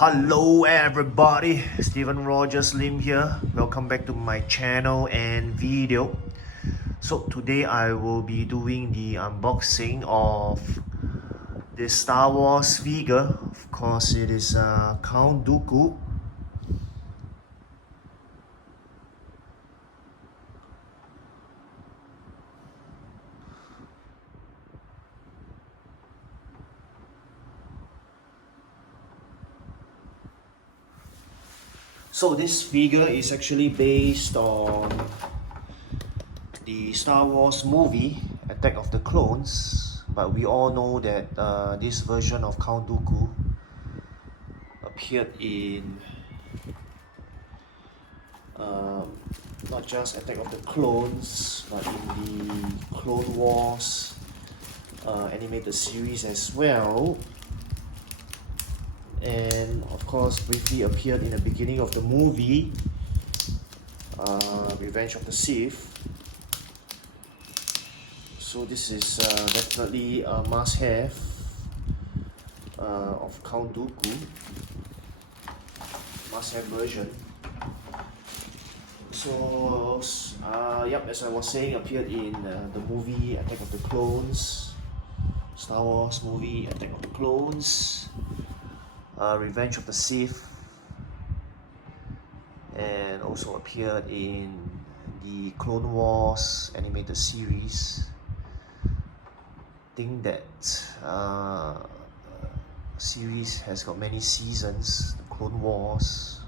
Hello everybody, Steven Rogers Lim here. Welcome back to my channel and video. So today I will be doing the unboxing of this Star Wars figure. Of course it is Count Dooku. So this figure is actually based on the Star Wars movie Attack of the Clones, but we all know that this version of Count Dooku appeared in not just Attack of the Clones, but in the Clone Wars animated series as well, and of course briefly appeared in the beginning of the movie Revenge of the Sith. So this is definitely a must-have of Count Dooku, must-have version. So yep, as I was saying, appeared in the movie Attack of the Clones, Star Wars movie Attack of the Clones, Revenge of the Sith, and also appeared in the Clone Wars animated series. I think that series has got many seasons, the Clone Wars.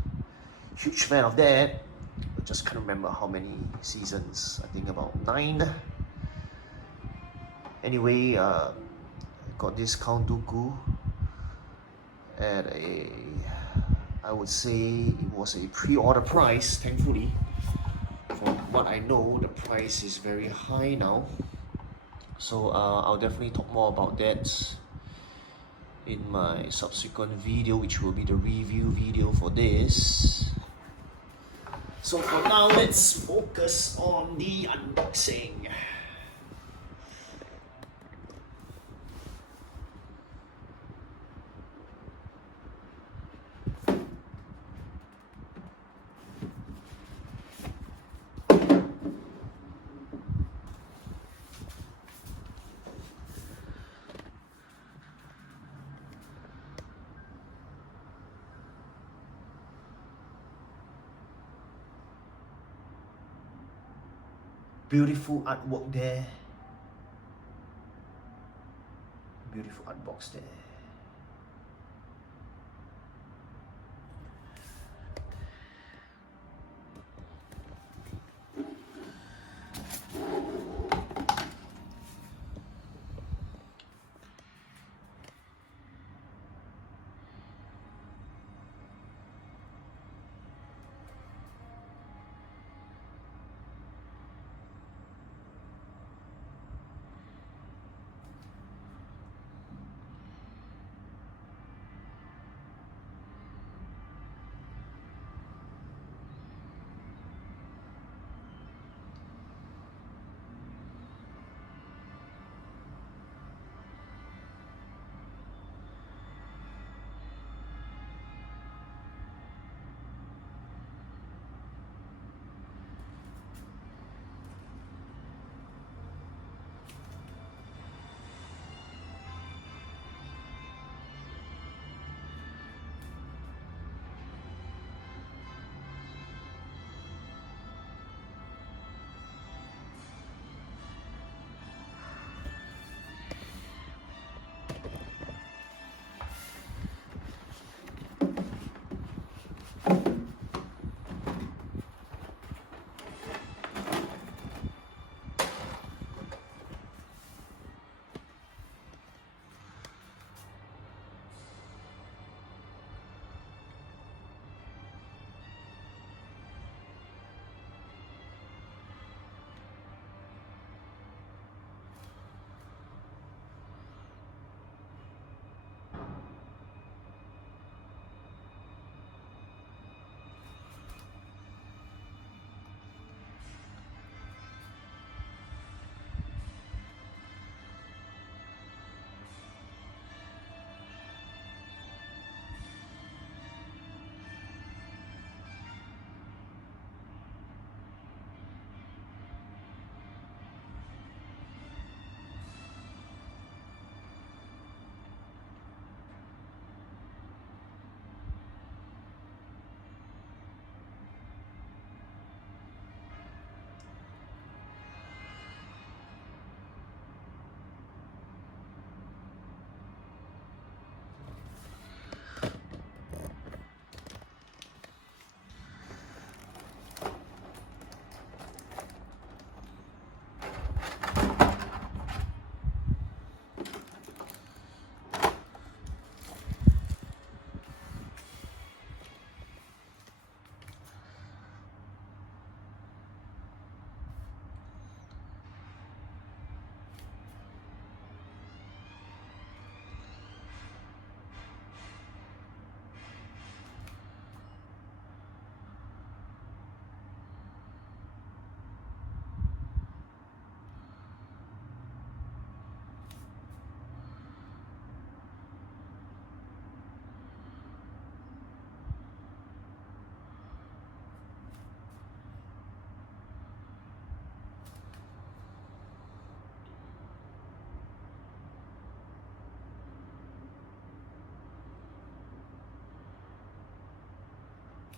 Huge fan of that. I just can't remember how many seasons. I think about 9. Anyway, got this Count Dooku at I would say it was a pre-order price. Thankfully, from what I know, the price is very high now. So I'll definitely talk more about that in my subsequent video, which will be the review video for this. So for now, let's focus on the unboxing. Beautiful artwork there. Beautiful art box there.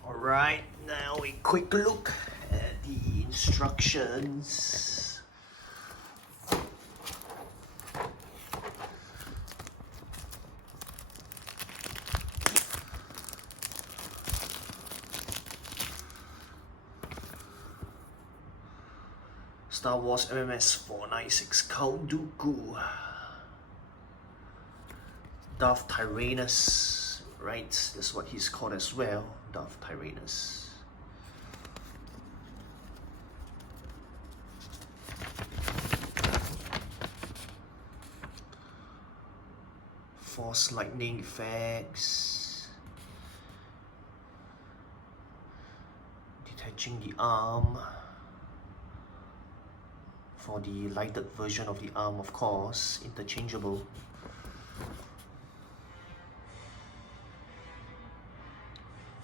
Alright, now a quick look at the instructions. Star Wars MMS496 Count Dooku, Darth Tyrannus, right? That's what he's called as well, Darth Tyrannus. Force lightning effects, detaching the arm. For the lighted version of the arm, of course, interchangeable.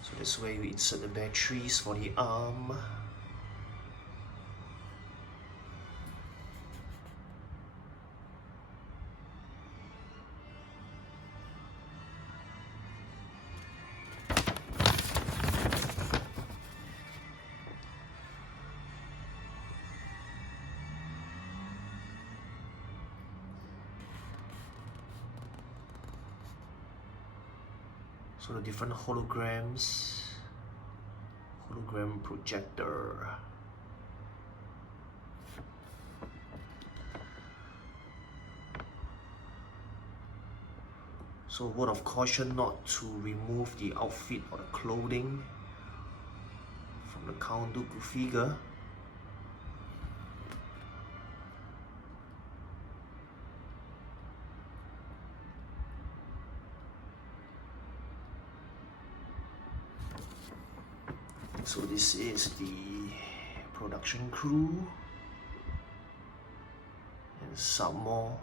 So that's where you insert the batteries for the arm. So the different holograms, hologram projector. So word of caution not to remove the outfit or the clothing from the Count Dooku figure. So this is the production crew, and some more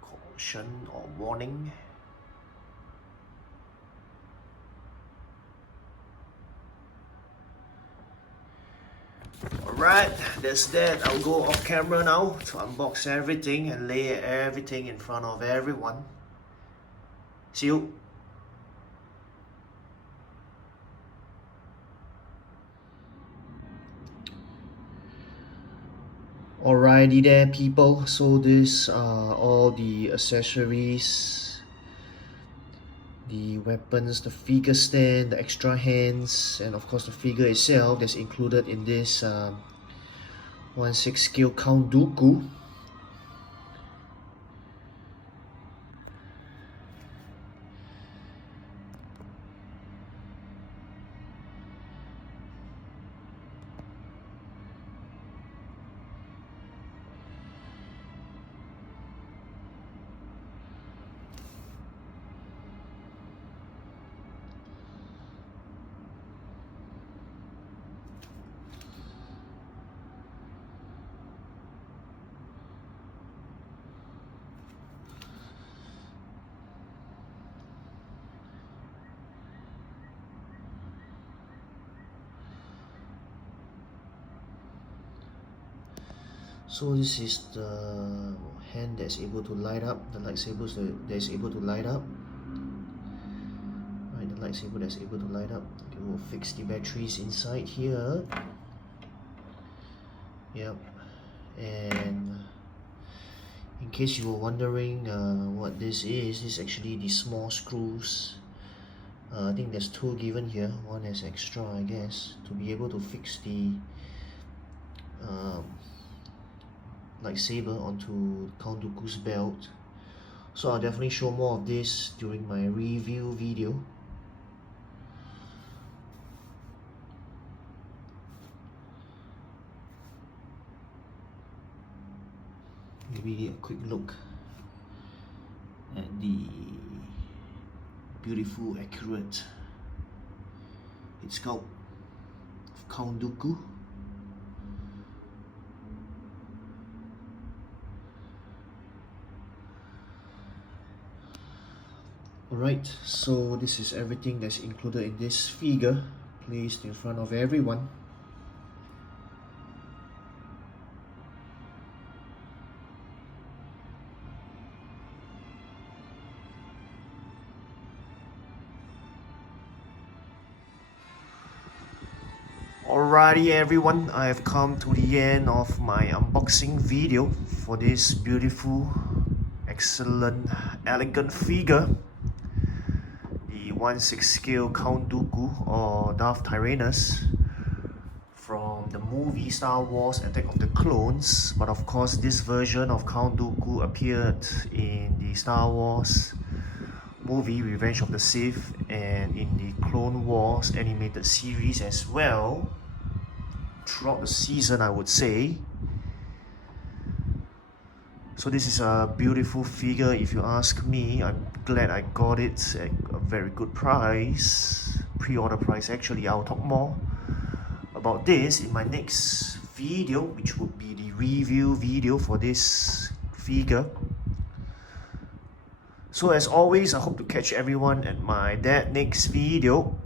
caution or warning. Alright, that's that. I'll go off camera now to unbox everything and lay everything in front of everyone. See you. Alrighty there, people. So these are all the accessories, the weapons, the figure stand, the extra hands, and of course the figure itself that's included in this 1/6 scale Count Dooku. So this is the hand that's able to light up, the lightsabers that's able to light up. Right, the lightsaber that's able to light up. Okay, we'll fix the batteries inside here. Yep, and in case you were wondering what this is actually the small screws. I think there's two given here, one is extra I guess, to be able to fix the lightsaber onto Count Dooku's belt. So I'll definitely show more of this during my review video. Maybe a quick look at the beautiful, accurate head sculpt of Count Dooku. Alright, so this is everything that's included in this figure, placed in front of everyone. Alrighty everyone, I have come to the end of my unboxing video for this beautiful, excellent, elegant figure, the 1/6 scale Count Dooku or Darth Tyrannus from the movie Star Wars Attack of the Clones. But of course this version of Count Dooku appeared in the Star Wars movie Revenge of the Sith and in the Clone Wars animated series as well throughout the season, I would say. So this is a beautiful figure if you ask me. I'm glad I got it at a very good price, pre-order price actually. I'll talk more about this in my next video, which would be the review video for this figure. So as always, I hope to catch everyone at my next video.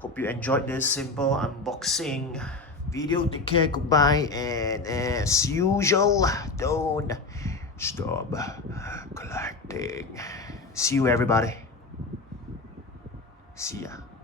Hope you enjoyed this simple unboxing video. Take care, goodbye, and as usual, don't stop collecting. See you everybody. See ya.